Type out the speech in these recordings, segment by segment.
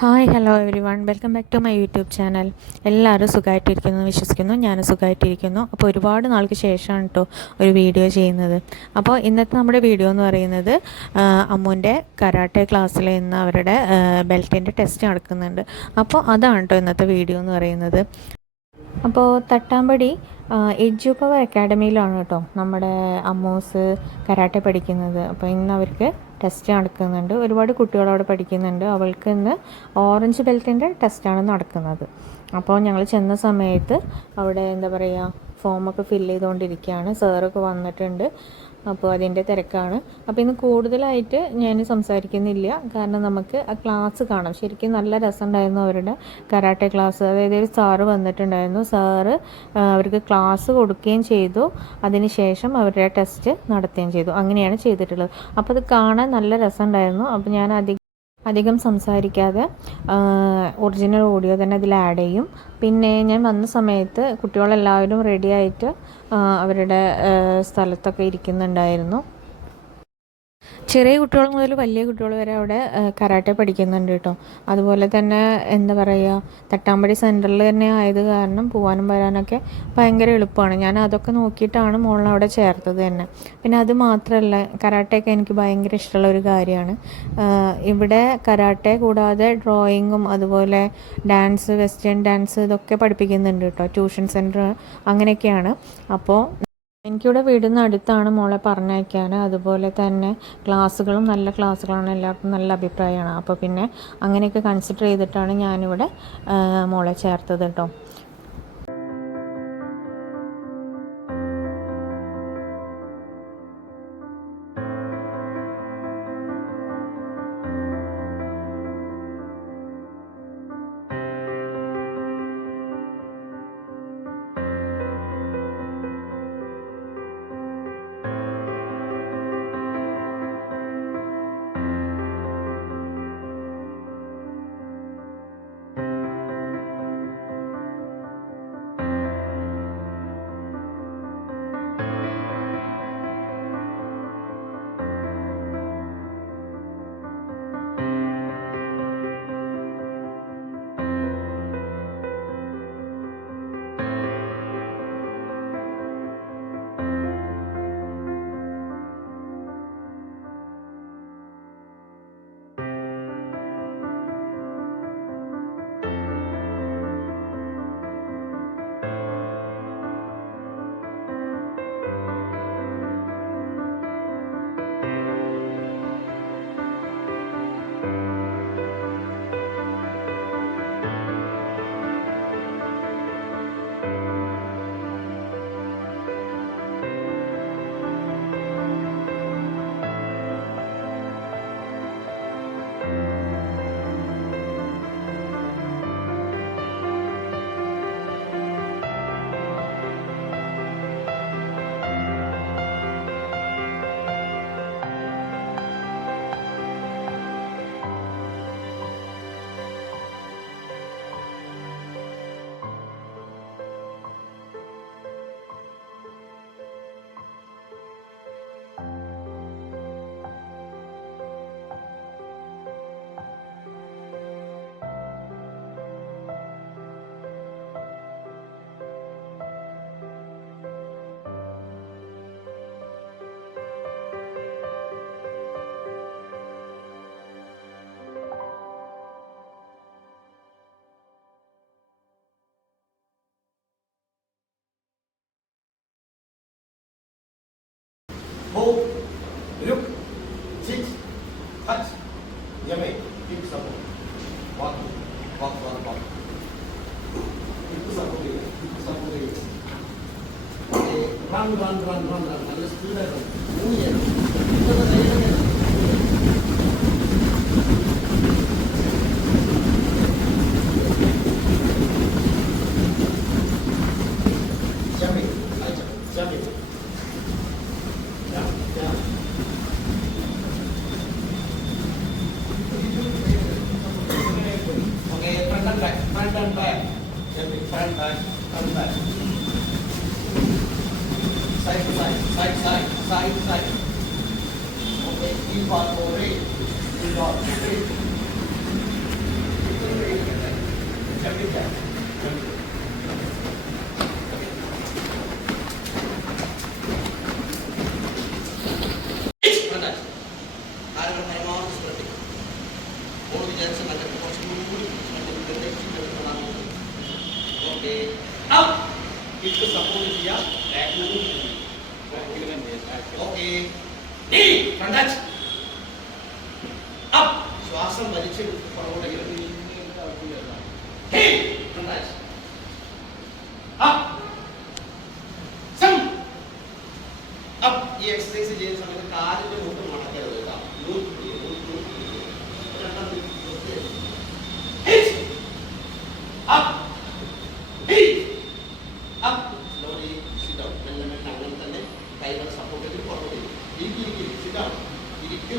Hi hello everyone welcome back to my YouTube channel. എല്ലാവരും സുഖമായിട്ടിരിക്കുന്നു വിശ്വസിക്കുന്നു. ഞാൻ സുഖമായിട്ടിരിക്കുന്നു. അപ്പോൾ ഒരുപാട് നാൾക്ക് ശേഷമാണ് കേട്ടോ ഒരു വീഡിയോ ചെയ്യുന്നത്. അപ്പോൾ ഇന്നത്തെ നമ്മുടെ വീഡിയോ എന്ന് പറയുന്നത് അമ്മുവിൻ്റെ കരാട്ടെ ക്ലാസ്സിൽ ഇന്ന് അവരുടെ ബെൽറ്റിൻ്റെ ടെസ്റ്റ് നടക്കുന്നുണ്ട്. അപ്പോൾ അതാണ് കേട്ടോ ഇന്നത്തെ വീഡിയോ എന്ന് പറയുന്നത്. അപ്പോൾ തട്ടാമ്പടി എഡ്യു പവർ അക്കാഡമിയിലാണ് കേട്ടോ നമ്മുടെ അമ്മൂസ് കരാട്ടെ പഠിക്കുന്നത്. അപ്പോൾ ഇന്ന് അവർക്ക് ടെസ്റ്റ് നടക്കുന്നുണ്ട്. ഒരുപാട് കുട്ടികൾ അവിടെ പഠിക്കുന്നുണ്ട്. അവൾക്ക് ഇന്ന് ഓറഞ്ച് ബെൽറ്റിൻ്റെ ടെസ്റ്റാണ് നടക്കുന്നത്. അപ്പോൾ ഞങ്ങൾ ചെന്ന സമയത്ത് അവിടെ എന്താ പറയുക, ഫോമൊക്കെ ഫില്ല് ചെയ്തുകൊണ്ടിരിക്കുകയാണ്. സാറൊക്കെ വന്നിട്ടുണ്ട്. അപ്പോൾ അതിൻ്റെ തിരക്കാണ്. അപ്പോൾ ഇന്ന് കൂടുതലായിട്ട് ഞാൻ സംസാരിക്കുന്നില്ല, കാരണം നമുക്ക് ആ ക്ലാസ് കാണാം. ശരിക്കും നല്ല രസമുണ്ടായിരുന്നു അവരുടെ കരാട്ടെ ക്ലാസ്. അതായത് ഒരു സാറ് വന്നിട്ടുണ്ടായിരുന്നു. സാറ് അവർക്ക് ക്ലാസ് കൊടുക്കുകയും ചെയ്തു, അതിന് ശേഷം അവരുടെ ടെസ്റ്റ് നടത്തുകയും ചെയ്തു. അങ്ങനെയാണ് ചെയ്തിട്ടുള്ളത്. അപ്പോൾ അത് കാണാൻ നല്ല രസമുണ്ടായിരുന്നു. അപ്പോൾ ഞാൻ അധികം സംസാരിക്കാതെ ഒറിജിനൽ ഓഡിയോ തന്നെ അതിൽ ആഡ് ചെയ്യും. പിന്നെ ഞാൻ വന്ന സമയത്ത് കുട്ടികളെല്ലാവരും റെഡിയായിട്ട് അവരുടെ സ്ഥലത്തൊക്കെ ഇരിക്കുന്നുണ്ടായിരുന്നു. ചെറിയ കുട്ടികൾ മുതൽ വലിയ കുട്ടികൾ വരെ അവിടെ കരാട്ടെ പഠിക്കുന്നുണ്ട് കേട്ടോ. അതുപോലെ തന്നെ എന്താ പറയുക, തട്ടാമ്പടി സെൻറ്ററിൽ തന്നെ ആയത് കാരണം പോകാനും വരാനൊക്കെ ഭയങ്കര എളുപ്പമാണ്. ഞാൻ അതൊക്കെ നോക്കിയിട്ടാണ് മോളിനെ അവിടെ ചേർത്തത് തന്നെ. പിന്നെ അത് മാത്രമല്ല, കരാട്ടെയൊക്കെ എനിക്ക് ഭയങ്കര ഇഷ്ടമുള്ള ഒരു കാര്യമാണ്. ഇവിടെ കരാട്ടെ കൂടാതെ ഡ്രോയിങ്ങും അതുപോലെ ഡാൻസ്, വെസ്റ്റേൺ ഡാൻസ് ഇതൊക്കെ പഠിപ്പിക്കുന്നുണ്ട് കേട്ടോ. ട്യൂഷൻ സെൻറ്റർ അങ്ങനെയൊക്കെയാണ്. അപ്പോൾ എനിക്കിവിടെ വീടിന് അടുത്താണ് മോളെ പറഞ്ഞയക്കാൻ. അതുപോലെ തന്നെ ക്ലാസ്സുകളും നല്ല ക്ലാസ്സുകളാണ്, എല്ലാവർക്കും നല്ല അഭിപ്രായമാണ്. അപ്പോൾ പിന്നെ അങ്ങനെയൊക്കെ കൺസിഡർ ചെയ്തിട്ടാണ് ഞാനിവിടെ മോളെ ചേർത്തത് കേട്ടോ. Hold, look, sit, touch, yummy, keep support. Walk, walk, walk, walk. Keep support. Okay, run. Let's do that. Move here. Jumping. Down. Okay, front and back. Jumping, front, back. Side to side. Okay, keep on moving. Jumping jack. Front touch. കാലുകൾ പരമാവധി ശ്രദ്ധിക്കും. Ball വിചാരിച്ച നഗരത്തിൽ കുറച്ചും കൂടി okay. Hip support ചെയ്യാം. Okay. നീ front touch. Up. ശ്വാസം വലിച്ച് പുറകോട്ടേക്ക്. Hey front touch. അപ്പ്. സം. അപ്പ്. ഈ എക്സസൈസ് ചെയ്യുന്ന സമയത്ത് കാലിന്റെ മുട്ട് മടക്കരുത് കേട്ടോ. Up. Hey. Up. Slowly sit down. മെല്ലെ മെല്ലെ അങ്ങനെ തന്നെ കൈകൾ സപ്പോർട്ട് ചെയ്ത് പുറകോട്ട് ഇരിക്കും. Sit down. ഇരിക്കൂ.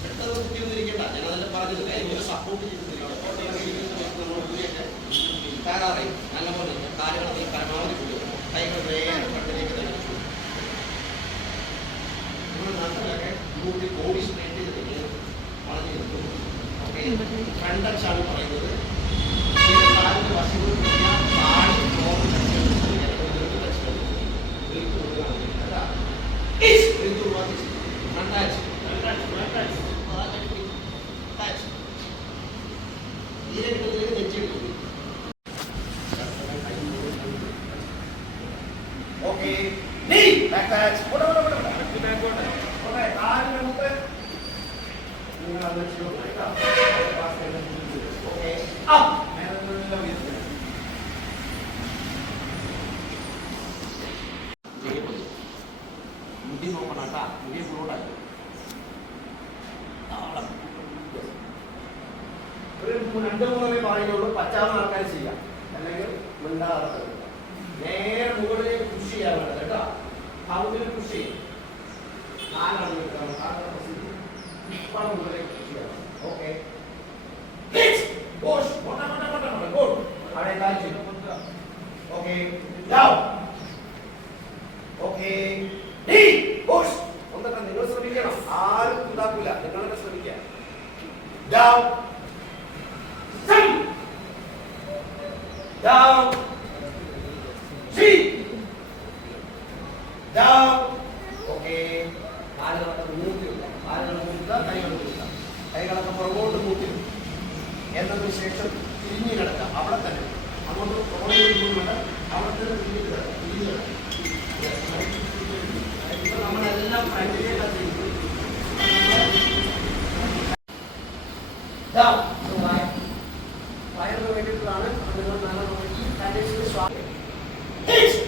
പെട്ടെന്ന് കുത്തിയൊന്നും ഇരിക്കണ്ട. ഞാൻ അതെല്ലാം പറഞ്ഞത് കൈകൾ സപ്പോർട്ട് ചെയ്തിരിക്കണം. കാറാറി നല്ലപോലെ കാലുകൾ നീ പരമാവധി കൂടുക. കൈകൾ നേരെ ഫ്രണ്ടിലേക്ക് തന്നെ നമ്മുടെ നാട്ടിലൊക്കെ മൂട്ടി ബോഡി സ്ട്രേറ്റ് ചെയ്ത് വളഞ്ഞു നിൽക്കും. ഓക്കെ. ഫ്രണ്ട് ടച്ച് ആണ് പറയുന്നത്. കാലിന്റെ വശങ്ങൾ കാല് ഫ്ലോറിൽ ടച്ച് ഓക്കെ. നീ ബാക്ക് ടച്ച്. കാലിന്റെ മുട്ട് ഓക്കെ. അപ്പ്. മുടി നോക്കണം കേട്ടാ. മുടി ഫ്ലോട്ടാക്കി ഒരു 2-3 പറയുന്നുള്ളൂ. പറ്റാവുന്ന ആൾക്കാർ ചെയ്യാം. അല്ലെങ്കിൽ മിണ്ടാതെ നേരെ മുകളിലേക്ക് പുഷ് ചെയ്യാൻ വേണ്ടത് കേട്ടോ. കൗണ്ടിൽ പുഷ് ചെയ്യും. കാലാണ് മുകളിലേക്ക് പുഷ് ചെയ്യാം. ഓക്കെ. പുഷ്. ഗുഡ്. അവിടെ കാഴ്ച. ഓക്കെ. ഡൗൺ. ഓക്കെ. നീ പുഷ്. ഒന്നൊക്കെ നിങ്ങൾ ശ്രമിക്കണം. ആരും ഉണ്ടാക്കില്ല. നിങ്ങളൊക്കെ ശ്രമിക്കുക. Down. Down. See. Down. Okay. കാലുകളൊക്കെ മൂട്ടില്ല. കാലുകൾ മൂട്ടുക, കൈകൾ മൂട്ടുക. കൈകളൊക്കെ പുറകോട്ട് മൂട്ടി എന്നതിന് ശേഷം തിരിഞ്ഞു കിടക്കുക. അവിടെ തന്നെ അങ്ങോട്ട് അവിടെ തന്നെ തിരിഞ്ഞു കിടക്കുക. ഇപ്പൊ നമ്മളെല്ലാം ഫ്രണ്ടിലേക്ക് വയറിന് വേണ്ടിയിട്ടാണ് നിങ്ങൾ നല്ല നോക്കി കണ്ടീഷന് ശ്വാസം Hit!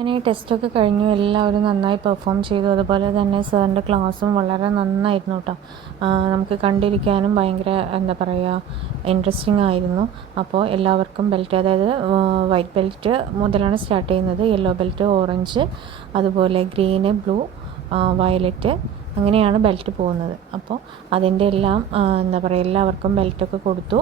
അങ്ങനെ ഈ ടെസ്റ്റൊക്കെ കഴിഞ്ഞു, എല്ലാവരും നന്നായി പെർഫോം ചെയ്തു. അതുപോലെ തന്നെ സാറിൻ്റെ ക്ലാസ്സും വളരെ നന്നായിരുന്നു കേട്ടോ. നമുക്ക് കണ്ടിരിക്കാനും ഭയങ്കര എന്താ പറയുക, ഇൻട്രസ്റ്റിംഗ് ആയിരുന്നു. അപ്പോൾ എല്ലാവർക്കും ബെൽറ്റ്, അതായത് വൈറ്റ് ബെൽറ്റ് മുതലാണ് സ്റ്റാർട്ട് ചെയ്യുന്നത്. യെല്ലോ ബെൽറ്റ്, ഓറഞ്ച്, അതുപോലെ ഗ്രീന്, ബ്ലൂ, വയലറ്റ്, അങ്ങനെയാണ് ബെൽറ്റ് പോകുന്നത്. അപ്പോൾ അതിൻ്റെ എല്ലാം എന്താ പറയുക, എല്ലാവർക്കും ബെൽറ്റൊക്കെ കൊടുത്തു.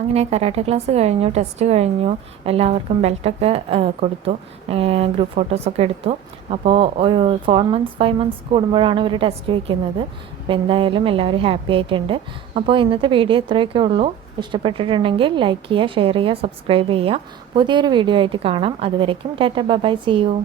അങ്ങനെ കരാട്ടെ ക്ലാസ് കഴിഞ്ഞു, ടെസ്റ്റ് കഴിഞ്ഞു, എല്ലാവർക്കും ബെൽറ്റൊക്കെ കൊടുത്തു, ഗ്രൂപ്പ് ഫോട്ടോസൊക്കെ എടുത്തു. അപ്പോൾ 4 months 5 months കൂടുമ്പോഴാണ് ഇവർ ടെസ്റ്റ് വയ്ക്കുന്നത്. അപ്പോൾ എന്തായാലും എല്ലാവരും ഹാപ്പി ആയിട്ടുണ്ട്. അപ്പോൾ ഇന്നത്തെ വീഡിയോ ഇത്രയൊക്കെ ഉള്ളൂ. ഇഷ്ടപ്പെട്ടിട്ടുണ്ടെങ്കിൽ ലൈക്ക് ചെയ്യുക, ഷെയർ ചെയ്യുക, സബ്സ്ക്രൈബ് ചെയ്യുക. പുതിയൊരു വീഡിയോ ആയിട്ട് കാണാം. അതുവരയ്ക്കും tata, bye bye, see U.